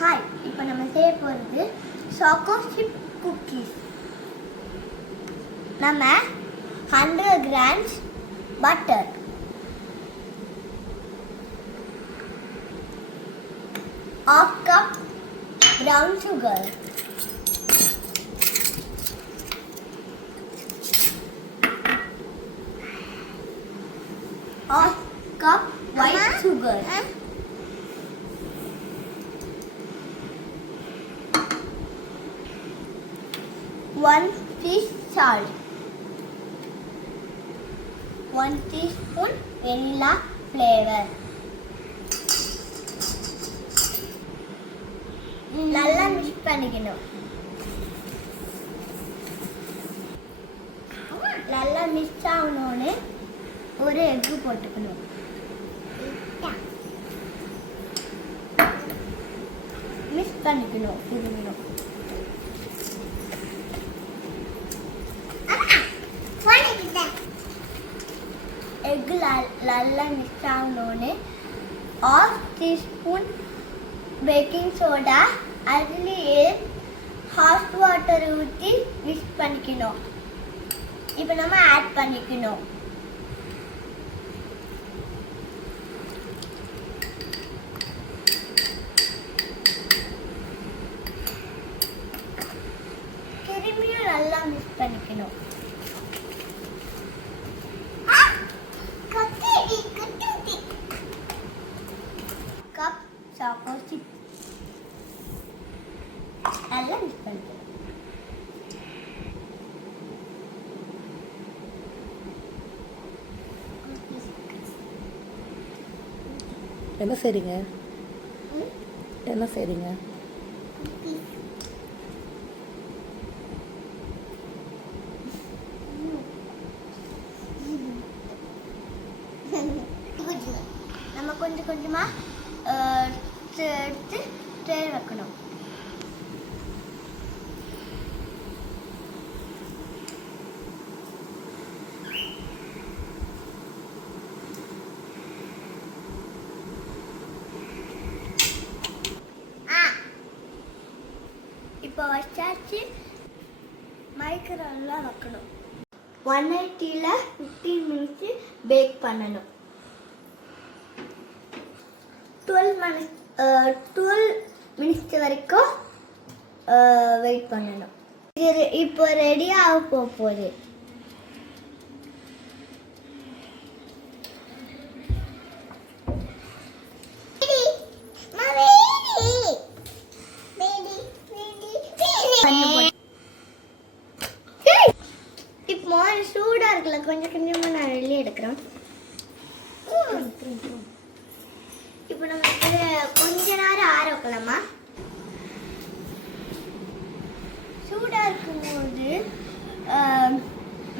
Hi, இப்போ நம்ம செய்ய போகிறது சாக்கோ சிப் குக்கீஸ். நம்ம 100 grams butter, ½ cup brown sugar, ½ cup white sugar, 1 pinch salt, 1 teaspoon vanilla flavor. நல்லா மிக்ஸ் பண்ணிக்கணும். நல்லா மிக்ஸ் ஆகணும்னு ஒரு எக் போட்டுக்கணும். மிக்ஸ் பண்ணிக்கணும். திரும்பணும். எக் நல்லா மிக்ஸ் ஆகணும்னு ½ டீஸ்பூன் பேக்கிங் சோடா, அதுலேயே ஹாட் வாட்டர் ஊற்றி மிக்ஸ் பண்ணிக்கணும். இப்போ நம்ம ஆட் பண்ணிக்கணும். திரும்பியும் நல்லா மிக்ஸ் பண்ணிக்கணும். கப் சாக்கோ சிப் நல்லா மிக்ஸ் பண்ணிக்கணும். என்ன செய்றீங்க? என்ன செய்றீங்க? நம்ம கொஞ்சம் கொஞ்சமா எடுத்து ட்ரே வைக்கணும். இப்போ வச்சாச்சு. மைக்ரோவேவ்ல வைக்கணும். 180ல 15 minutes பேக் பண்ணணும். 12 minutes வரைக்கும் வெயிட் பண்ணணும். இது இப்போ ரெடி ஆக போகுது. இப்போ சூடா இருக்குல்ல, கொஞ்சம் கொஞ்சமா நான் வெளியே எடுக்கிறேன். இப்போ நம்ம கொஞ்ச நேரம் ஆற வைக்கலாமா? சூடா இருக்கும்போது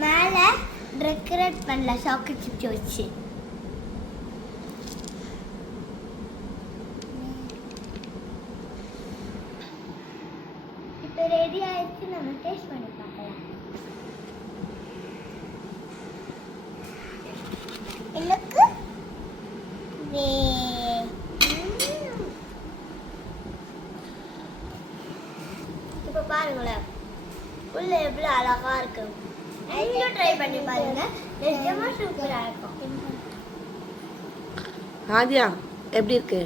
மேலே டெக்கரேட் பண்ணல சாக்கோ சிப்ஸ் வச்சு. இப்போ ரெடி ஆயிடுச்சு. நம்ம டேஸ்ட் பண்ணி பார்க்கலாம். எனக்கு இப்போ பாருங்களேன், உள்ள எவ்வளோ அழகா இருக்கு. நீங்களும் ட்ரை பண்ணி பாருங்க. நிஜமா சூப்பரா இருக்கும். ஆதியா, எப்படி இருக்கு?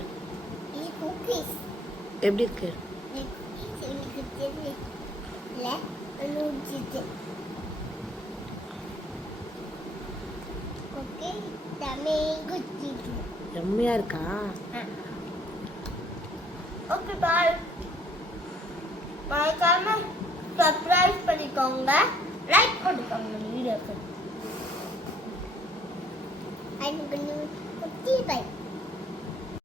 எப்படி இருக்கு? செம்மையா இருக்கா? ஓகே, பாய். மறக்காம சப்ஸ்கிரைப் பண்ணிக்கோங்க, லைக் பண்ணிக்கோங்க வீடியோக்கு.